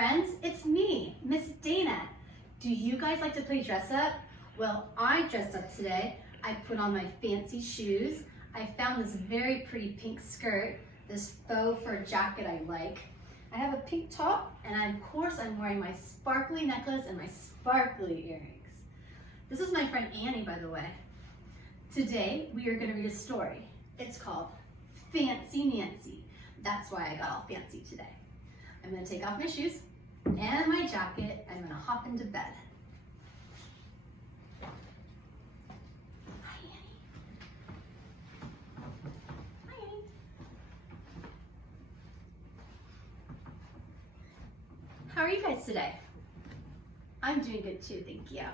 friends, it's me, Miss Dana. Do you guys like to play dress up? Well, I dressed up today. I put on my fancy shoes. I found this very pretty pink skirt, this faux fur jacket I like. I have a pink top, and of course I'm wearing my sparkly necklace and my sparkly earrings. This is my friend Annie, by the way. Today, we are gonna read a story. It's called Fancy Nancy. That's why I got all fancy today. I'm gonna take off my shoes and my jacket, and I'm gonna hop into bed. Hi, Annie. Hi, Annie. How are you guys today? I'm doing good too, thank you.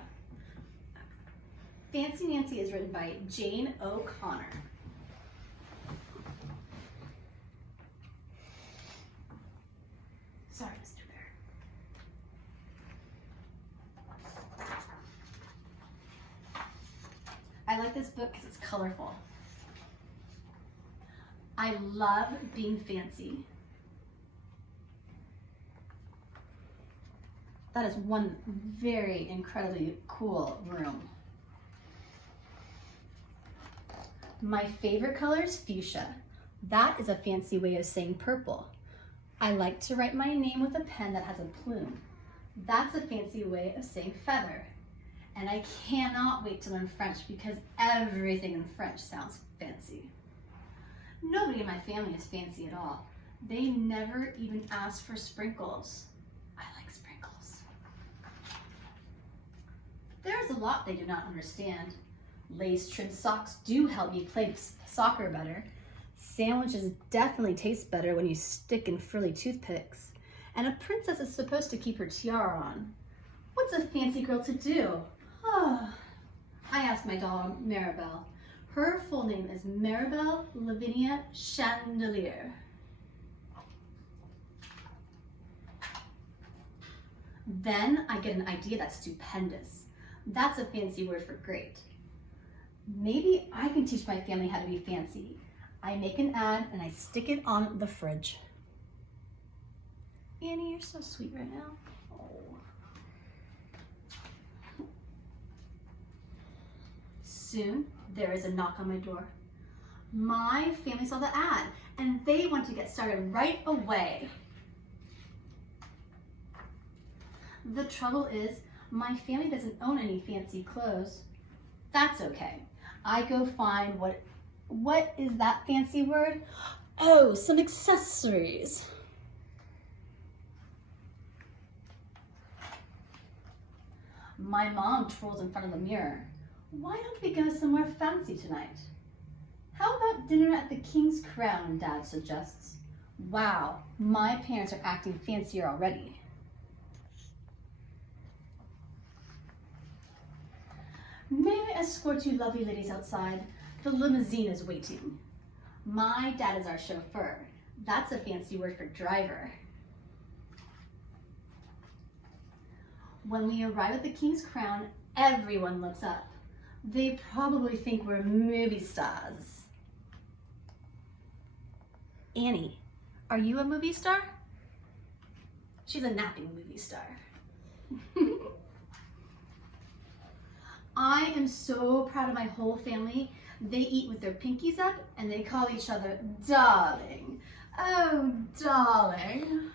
Fancy Nancy is written by Jane O'Connor. Sorry, Mr. Bear. I like this book because it's colorful. I love being fancy. That is one very incredibly cool room. My favorite color is fuchsia. That is a fancy way of saying purple. I like to write my name with a pen that has a plume. That's a fancy way of saying feather. And I cannot wait to learn French because everything in French sounds fancy. Nobody in my family is fancy at all. They never even ask for sprinkles. I like sprinkles. There's a lot they do not understand. Lace-trimmed socks do help me play soccer better. Sandwiches definitely taste better when you stick in frilly toothpicks. And a princess is supposed to keep her tiara on. What's a fancy girl to do? Oh, I asked my dog, Maribel. Her full name is Maribel Lavinia Chandelier. Then I get an idea that's stupendous. That's a fancy word for great. Maybe I can teach my family how to be fancy. I make an ad and I stick it on the fridge. Annie, you're so sweet right now. Oh. Soon, there is a knock on my door. My family saw the ad and they want to get started right away. The trouble is, my family doesn't own any fancy clothes. That's okay. I go find what is that fancy word? Oh, some accessories. My mom twirls in front of the mirror. Why don't we go somewhere fancy tonight? How about dinner at the King's Crown, Dad suggests. Wow, my parents are acting fancier already. May I escort you lovely ladies outside? The limousine is waiting. My dad is our chauffeur. That's a fancy word for driver. When we arrive at the King's Crown, everyone looks up. They probably think we're movie stars. Annie, are you a movie star? She's a napping movie star. I am so proud of my whole family. They eat with their pinkies up and they call each other darling. Oh, darling.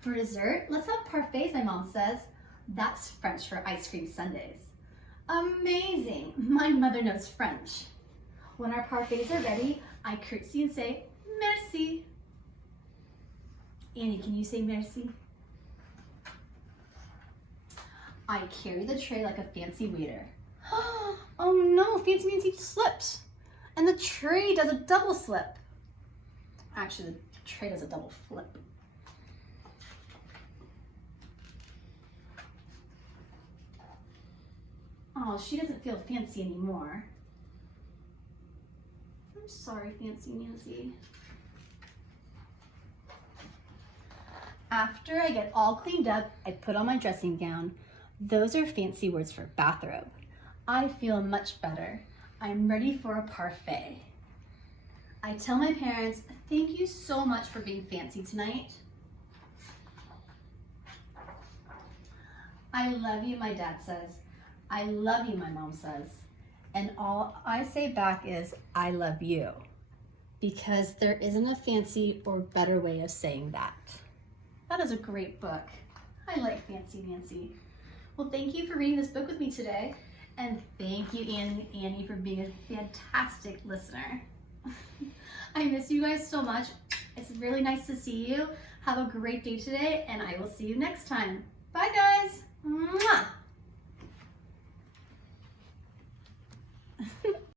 For dessert, let's have parfaits, my mom says. That's French for ice cream sundaes. Amazing, my mother knows French. When our parfaits are ready, I curtsy and say, merci. Annie, can you say merci? I carry the tray like a fancy waiter. Oh no, Fancy Nancy slips. And the tray does a double slip. Actually, the tray does a double flip. Oh, she doesn't feel fancy anymore. I'm sorry, Fancy Nancy. After I get all cleaned up, I put on my dressing gown. Those are fancy words for bathrobe. I feel much better. I'm ready for a parfait. I tell my parents, thank you so much for being fancy tonight. I love you, my dad says. I love you, my mom says. And all I say back is, I love you. Because there isn't a fancy or better way of saying that. That is a great book. I like Fancy Nancy. Well, thank you for reading this book with me today. And thank you, Annie, for being a fantastic listener. I miss you guys so much. It's really nice to see you. Have a great day today, and I will see you next time. Bye, guys. Mwah!